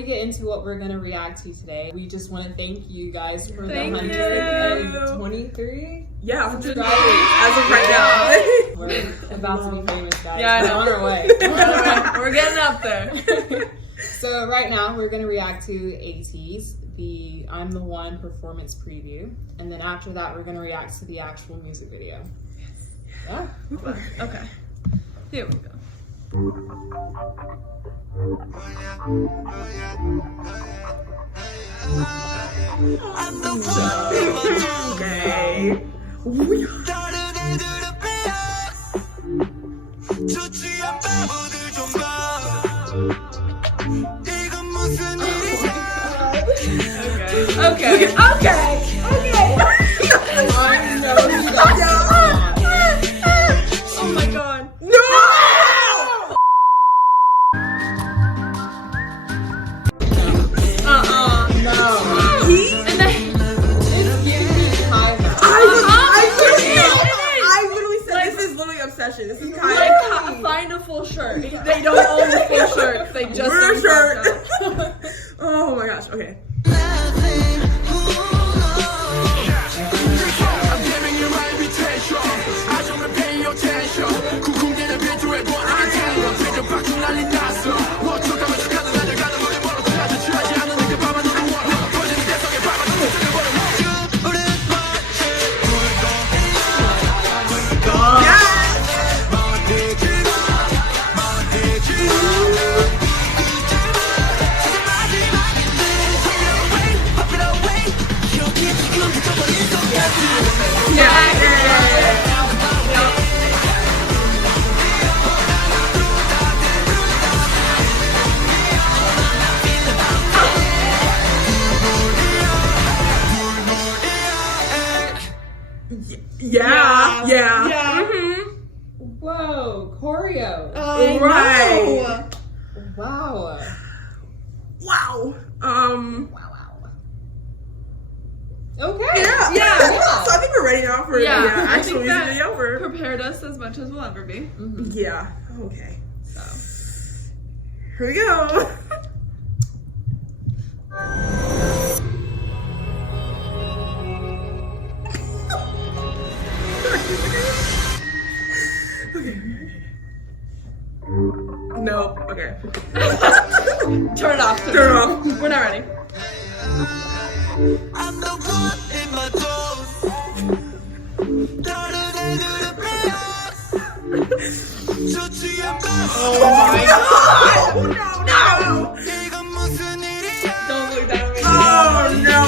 we get into what we're going to react to today, we just want to thank you guys for the Thank 123? Yeah, subscribers. As of right now. We're about to be famous, guys. Yeah, I know. We're on our way. We're getting up there. So right now, we're going to react to Ateez, the I'm the One performance preview. And then after that, we're going to react to the actual music video. Yeah. Okay. Here we go. Okay. Okay. Oh my god. No! No. I literally said this is literally obsession. This is kind Like, find a full shirt. They don't own the full shirt. They just Wear a own shirt. crop top. Oh my gosh. Okay. Yeah. Whoa, choreo. Right. Wow. Wow. Okay. Yeah. So I think we're ready now for the I actual think music that video. prepared us as much as we'll ever be. Yeah. Okay. So. Here we go. No. Okay. Turn it off. Turn it off. We're not ready. I'm the one in my Oh my god. No. Don't look that way. Oh no.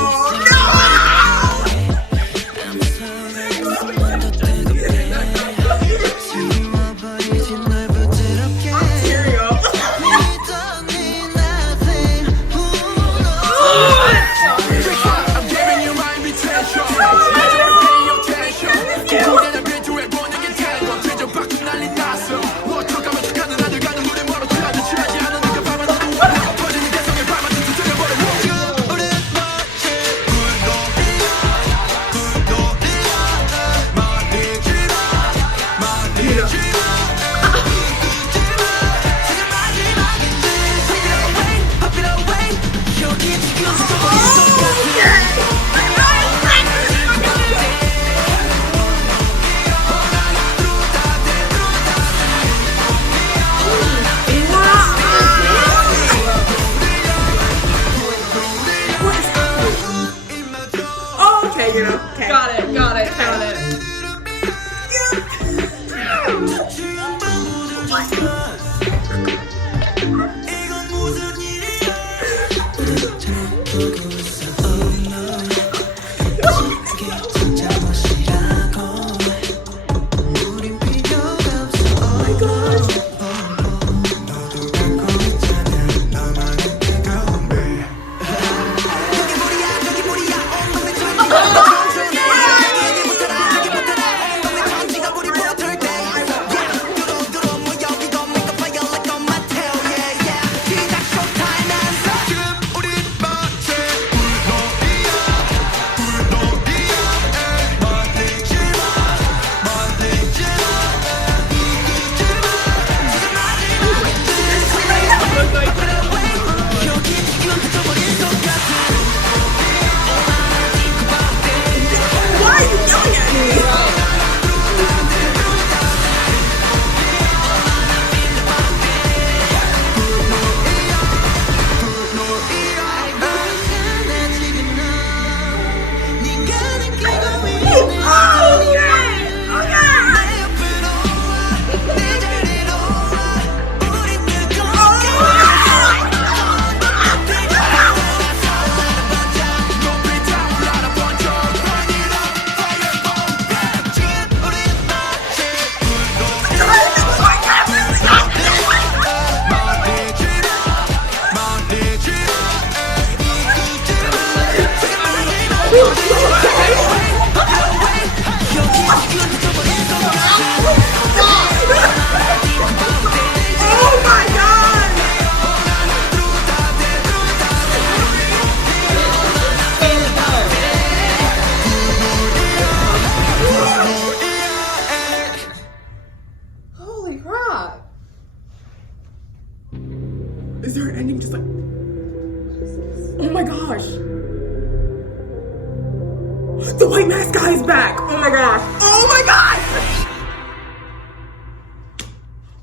Got it. Oh my god! Holy crap! Is there an ending just like... Oh my gosh! The white mask guy is back! Oh my gosh! Oh my gosh!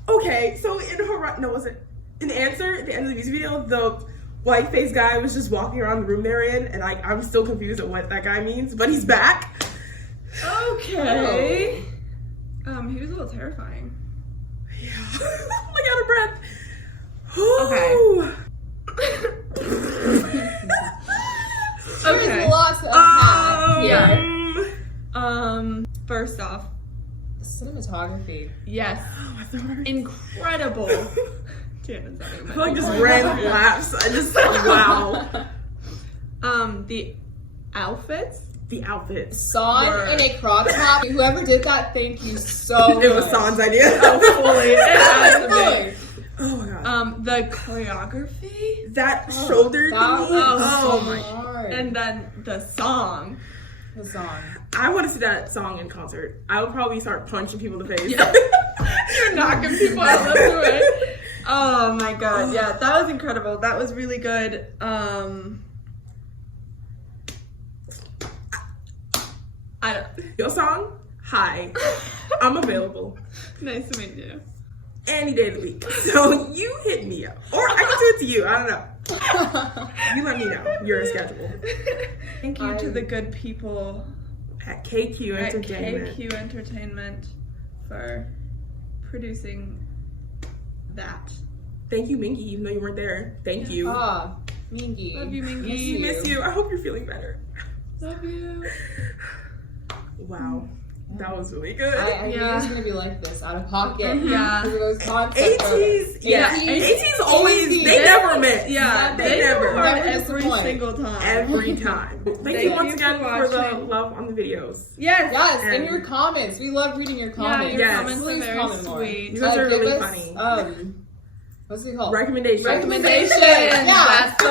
Okay, so in her... No, was it... In the answer, at the end of the music video, the white face guy was just walking around the room they're in, and I'm still confused at what that guy means, but he's back. Okay. He was a little terrifying. Yeah. Like out of breath. Okay. Ooh. There's lots to unpack here. First off, Cinematography. yes, incredible. Damn, I feel like just random laughs. I just wow. The outfits. The outfits. Son in a crop top. Whoever did that, thank you so It was much. San's idea. Fully. It has to Fully. Oh my god. be. The choreography, That shoulder That thingy. was Oh so my. hard. and then the song. The song. I want to see that song in concert. I would probably start punching people in the face. Yeah. You're knocking people out of the way. Oh my god, yeah, that was incredible. That was really good. I don't. Your song? Hi. I'm available Nice to meet you. any day of the week. So you hit me up. Or I can do it to you. I don't know. You let me know your schedule. Thank you to the good people At KQ at Entertainment. KQ Entertainment for producing that. Thank you, Minky, even though you weren't there. Thank you. Ah, Mingy. Love you, Mingy. We miss you. I hope you're feeling better. Love you. Wow. That was really good. I knew it Yeah. was gonna be like this, out of pocket. Yeah. Because of those concept photos. Ateez, yeah. Ateez. Ateez always, Ateez. they never miss. Yeah, they they never. go hard Never every disappoint. single time. Every time. Thank Thank you once you again for for the watching. love on the videos. Yes. Yes, and And- your comments. We love reading your Yeah, comments. your Yes. comments are Please very comment more. sweet. You guys are Give really us, funny. What's it called? Recommendations. Recommendations. Recommendations. Yeah. That's the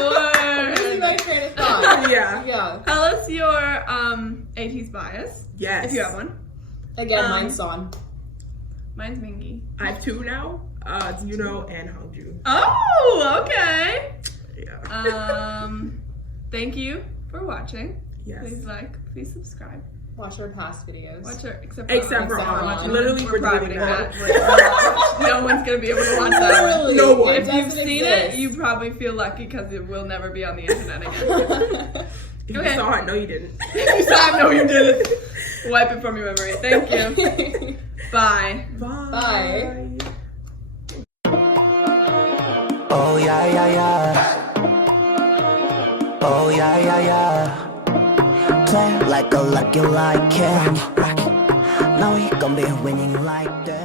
Losing word. my train of thought. Yeah. Yeah. Tell us your Ateez bias, Yes. if you have one. Again, mine's Son. Mine's Mingy. I have two now. Yuno and Hongju. Oh, okay. Yeah. Thank you for watching. Yes. Please like, please subscribe. Watch our past videos. Watch our except Except for Except for on. on. Literally, we're we're doing privating that. that. No one's gonna be able to watch that. Literally, No one. it If you've doesn't seen exist. it, you probably feel lucky because it will never be on the internet again. If Okay. you saw it, no, you didn't. I know you didn't. Wipe it from your memory. Thank you. Bye. Bye. Bye. Oh yeah, yeah, yeah. Oh yeah, yeah, yeah. Play like a lucky like cat. Now we gon' be winning like that.